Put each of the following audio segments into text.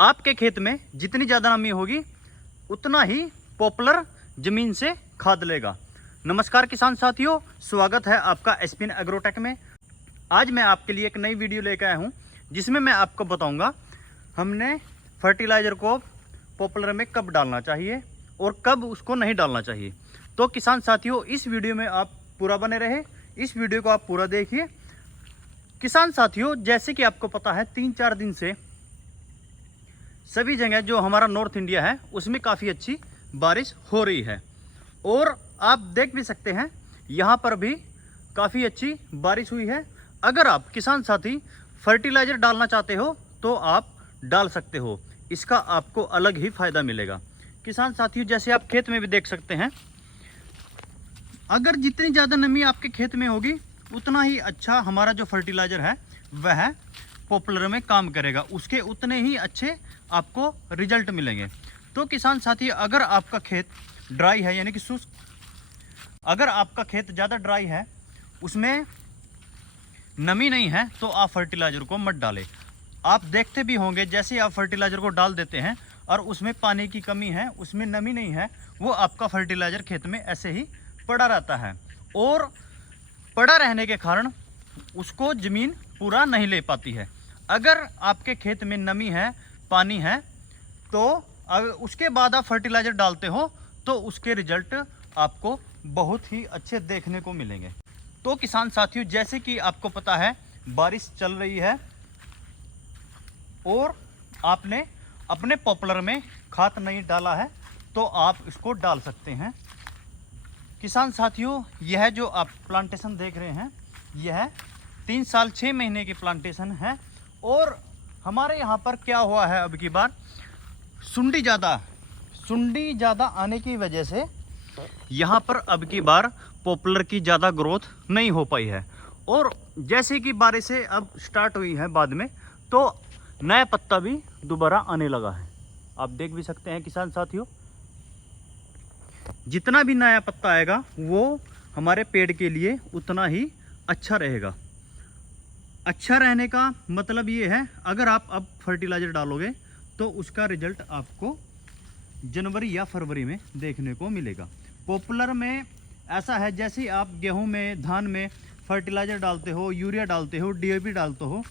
आपके खेत में जितनी ज़्यादा नमी होगी उतना ही पॉपुलर ज़मीन से खाद लेगा। नमस्कार किसान साथियों, स्वागत है आपका एसपीएन एग्रोटेक में। आज मैं आपके लिए एक नई वीडियो लेकर आया हूं जिसमें मैं आपको बताऊंगा हमने फर्टिलाइज़र को पॉपुलर में कब डालना चाहिए और कब उसको नहीं डालना चाहिए। तो किसान साथियों, इस वीडियो में आप पूरा बने रहे, इस वीडियो को आप पूरा देखिए। किसान साथियों, जैसे कि आपको पता है 3-4 दिन से सभी जगह जो हमारा नॉर्थ इंडिया है उसमें काफ़ी अच्छी बारिश हो रही है और आप देख भी सकते हैं यहाँ पर भी काफ़ी अच्छी बारिश हुई है। अगर आप किसान साथी फर्टिलाइज़र डालना चाहते हो तो आप डाल सकते हो, इसका आपको अलग ही फ़ायदा मिलेगा। किसान साथियों, जैसे आप खेत में भी देख सकते हैं, अगर जितनी ज़्यादा नमी आपके खेत में होगी उतना ही अच्छा हमारा जो फर्टिलाइज़र है वह पॉपुलर में काम करेगा, उसके उतने ही अच्छे आपको रिजल्ट मिलेंगे। तो किसान साथी, अगर आपका खेत ड्राई है यानी कि शुष्क, अगर आपका खेत ज़्यादा ड्राई है, उसमें नमी नहीं है, तो आप फर्टिलाइज़र को मत डालें। आप देखते भी होंगे जैसे आप फर्टिलाइज़र को डाल देते हैं और उसमें पानी की कमी है, उसमें नमी नहीं है, वो आपका फर्टिलाइज़र खेत में ऐसे ही पड़ा रहता है और पड़ा रहने के कारण उसको ज़मीन पूरा नहीं ले पाती है। अगर आपके खेत में नमी है, पानी है, तो अगर उसके बाद आप फर्टिलाइज़र डालते हो तो उसके रिजल्ट आपको बहुत ही अच्छे देखने को मिलेंगे। तो किसान साथियों, जैसे कि आपको पता है बारिश चल रही है और आपने अपने पॉपुलर में खाद नहीं डाला है तो आप इसको डाल सकते हैं। किसान साथियों, यह जो आप प्लांटेशन देख रहे हैं यह 3 साल 6 महीने की प्लांटेशन है और हमारे यहाँ पर क्या हुआ है, अब की बार सुंडी ज़्यादा आने की वजह से यहाँ पर अब की बार पॉपुलर की ज़्यादा ग्रोथ नहीं हो पाई है और जैसे कि बारिशें अब स्टार्ट हुई है बाद में, तो नया पत्ता भी दोबारा आने लगा है। आप देख भी सकते हैं किसान साथियों, जितना भी नया पत्ता आएगा वो हमारे पेड़ के लिए उतना ही अच्छा रहेगा। अच्छा रहने का मतलब ये है, अगर आप अब फर्टिलाइज़र डालोगे तो उसका रिजल्ट आपको जनवरी या फरवरी में देखने को मिलेगा। पॉपुलर में ऐसा है, जैसे आप गेहूं में, धान में फर्टिलाइज़र डालते हो, यूरिया डालते हो, डीएपी डालते हो,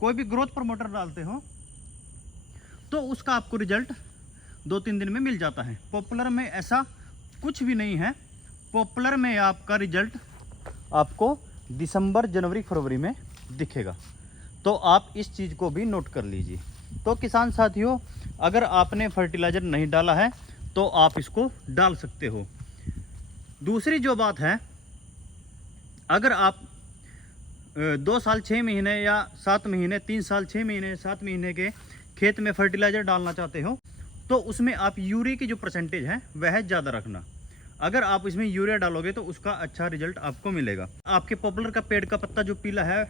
कोई भी ग्रोथ प्रमोटर डालते हो, तो उसका आपको रिजल्ट 2-3 दिन में मिल जाता है। पॉपुलर में ऐसा कुछ भी नहीं है। पॉपुलर में आपका रिजल्ट आपको दिसंबर, जनवरी, फरवरी में दिखेगा। तो आप इस चीज़ को भी नोट कर लीजिए। तो किसान साथियों, अगर आपने फर्टिलाइज़र नहीं डाला है तो आप इसको डाल सकते हो। दूसरी जो बात है, अगर आप 2 साल 6 महीने या 7 महीने, 3 साल 6 महीने, 7 महीने के खेत में फर्टिलाइज़र डालना चाहते हो तो उसमें आप यूरिया की जो परसेंटेज है वह ज़्यादा रखना। अगर आप इसमें यूरिया डालोगे तो उसका अच्छा रिजल्ट आपको मिलेगा। आपके पॉपुलर का पेड़ का पत्ता जो पीला है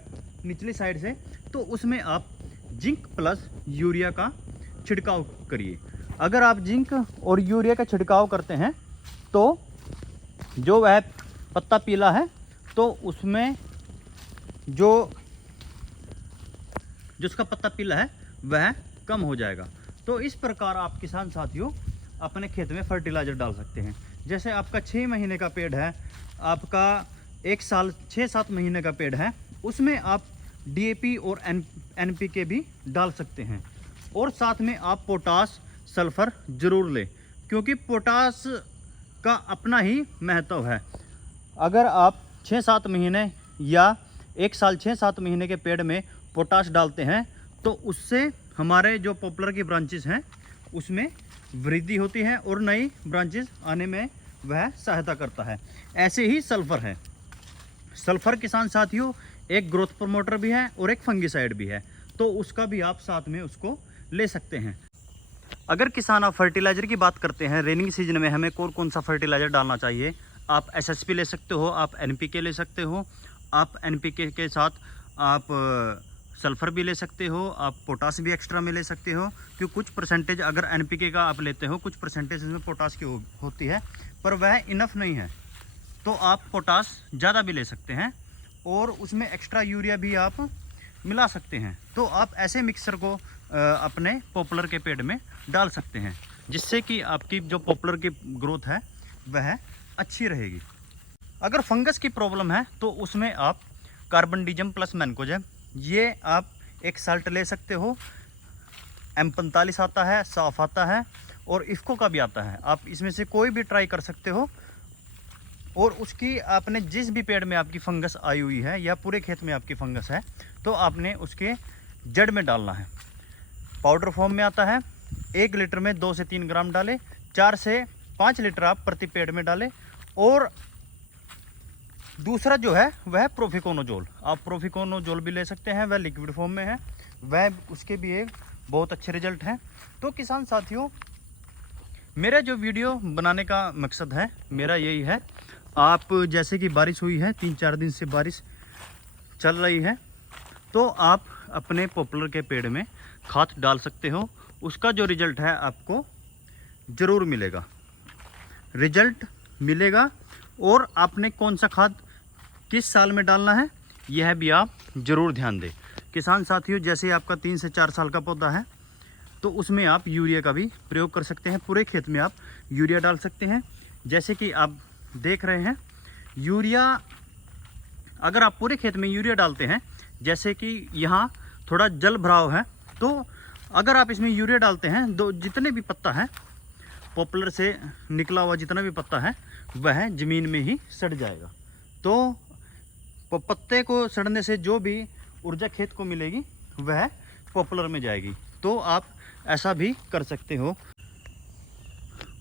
निचली साइड से, तो उसमें आप जिंक प्लस यूरिया का छिड़काव करिए। अगर आप जिंक और यूरिया का छिड़काव करते हैं तो जो वह पत्ता पीला है तो उसमें जो जिसका पत्ता पीला है वह कम हो जाएगा। तो इस प्रकार आप किसान साथियों अपने खेत में फर्टिलाइज़र डाल सकते हैं। जैसे आपका 6 महीने का पेड़ है, आपका 1 साल 6-7 महीने का पेड़ है, उसमें आप डीएपी और एनपीके भी डाल सकते हैं और साथ में आप पोटास, सल्फर ज़रूर लें, क्योंकि पोटास का अपना ही महत्व है। अगर आप 6-7 महीने या 1 साल 6-7 महीने के पेड़ में पोटास डालते हैं तो उससे हमारे जो पॉपुलर की ब्रांचेस हैं उसमें वृद्धि होती है और नई ब्रांचेस आने में वह सहायता करता है। ऐसे ही सल्फर है। सल्फर किसान साथियों एक ग्रोथ प्रमोटर भी है और एक फंगिसाइड भी है, तो उसका भी आप साथ में उसको ले सकते हैं। अगर किसान आप फर्टिलाइज़र की बात करते हैं, रेनिंग सीजन में हमें कौन सा फर्टिलाइज़र डालना चाहिए, आप एसएसपी ले सकते हो, आप एनपीके ले सकते हो, आप एनपीके के साथ आप सल्फ़र भी ले सकते हो, आप पोटास भी एक्स्ट्रा में ले सकते हो। क्योंकि कुछ परसेंटेज अगर एनपीके का आप लेते हो, कुछ परसेंटेज इसमें पोटास की होती है, पर वह इनफ नहीं है, तो आप पोटास ज़्यादा भी ले सकते हैं और उसमें एक्स्ट्रा यूरिया भी आप मिला सकते हैं। तो आप ऐसे मिक्सर को अपने पॉपुलर के पेड़ में डाल सकते हैं, जिससे कि आपकी जो पॉपुलर की ग्रोथ है वह अच्छी रहेगी। अगर फंगस की प्रॉब्लम है तो उसमें आप कार्बनडिजम प्लस मैनकोजेब ये आप एक साल्ट ले सकते हो। M45 आता है, साफ आता है और इफ्को का भी आता है। आप इसमें से कोई भी ट्राई कर सकते हो। और उसकी आपने जिस भी पेड़ में आपकी फंगस आई हुई है या पूरे खेत में आपकी फंगस है तो आपने उसके जड़ में डालना है। पाउडर फॉर्म में आता है। 1 लीटर में 2 से 3 ग्राम डालें। 4 से 5 लीटर आप प्रति पेड़ में डालें। और दूसरा जो है वह प्रोफिकोनोजोल, आप प्रोफिकोनोजोल भी ले सकते हैं, वह लिक्विड फॉर्म में है, वह उसके भी एक बहुत अच्छे रिजल्ट हैं। तो किसान साथियों, मेरा जो वीडियो बनाने का मकसद है मेरा यही है। आप जैसे कि बारिश हुई है, 3-4 दिन से बारिश चल रही है, तो आप अपने पॉपुलर के पेड़ में खाद डाल सकते हो। उसका जो रिजल्ट है आपको ज़रूर मिलेगा, रिजल्ट मिलेगा। और आपने कौन सा खाद किस साल में डालना है यह भी आप ज़रूर ध्यान दें। किसान साथियों, जैसे आपका 3 से 4 साल का पौधा है तो उसमें आप यूरिया का भी प्रयोग कर सकते हैं। पूरे खेत में आप यूरिया डाल सकते हैं। जैसे कि आप देख रहे हैं, यूरिया अगर आप पूरे खेत में यूरिया डालते हैं, जैसे कि यहाँ थोड़ा जल भराव है, तो अगर आप इसमें यूरिया डालते हैं तो जितने भी पत्ता है पॉपुलर से निकला हुआ जितना भी पत्ता है वह ज़मीन में ही सड़ जाएगा। तो पत्ते को सड़ने से जो भी ऊर्जा खेत को मिलेगी वह पॉपुलर में जाएगी। तो आप ऐसा भी कर सकते हो।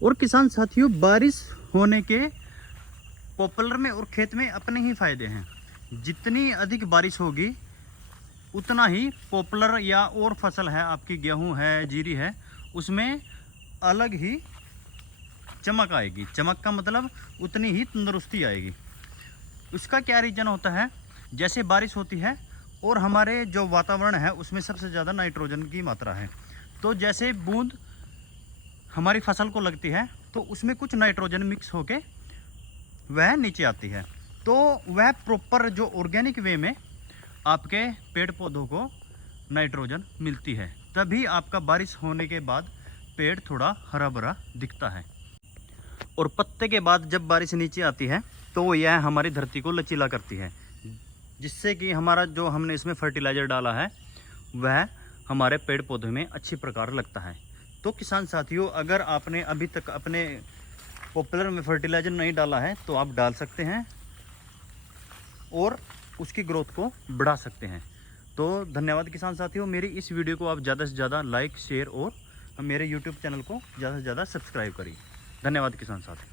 और किसान साथियों, बारिश होने के पॉपुलर में और खेत में अपने ही फायदे हैं। जितनी अधिक बारिश होगी उतना ही पॉपुलर या और फसल है आपकी, गेहूं है, जीरी है, उसमें अलग ही चमक आएगी। चमक का मतलब उतनी ही तंदुरुस्ती आएगी। उसका क्या रीज़न होता है, जैसे बारिश होती है और हमारे जो वातावरण है उसमें सबसे ज़्यादा नाइट्रोजन की मात्रा है। तो जैसे बूंद हमारी फसल को लगती है तो उसमें कुछ नाइट्रोजन मिक्स होके वह नीचे आती है। तो वह प्रॉपर जो ऑर्गेनिक वे में आपके पेड़ पौधों को नाइट्रोजन मिलती है, तभी आपका बारिश होने के बाद पेड़ थोड़ा हरा भरा दिखता है। और पत्ते के बाद जब बारिश नीचे आती है तो यह हमारी धरती को लचीला करती है, जिससे कि हमारा जो हमने इसमें फर्टिलाइज़र डाला है वह हमारे पेड़ पौधों में अच्छी प्रकार लगता है। तो किसान साथियों, अगर आपने अभी तक अपने पॉपुलर में फर्टिलाइज़र नहीं डाला है तो आप डाल सकते हैं और उसकी ग्रोथ को बढ़ा सकते हैं। तो धन्यवाद किसान साथियों। मेरी इस वीडियो को आप ज़्यादा से ज़्यादा लाइक, शेयर और मेरे YouTube चैनल को ज़्यादा से ज़्यादा सब्सक्राइब करिए। धन्यवाद किसान साथियों।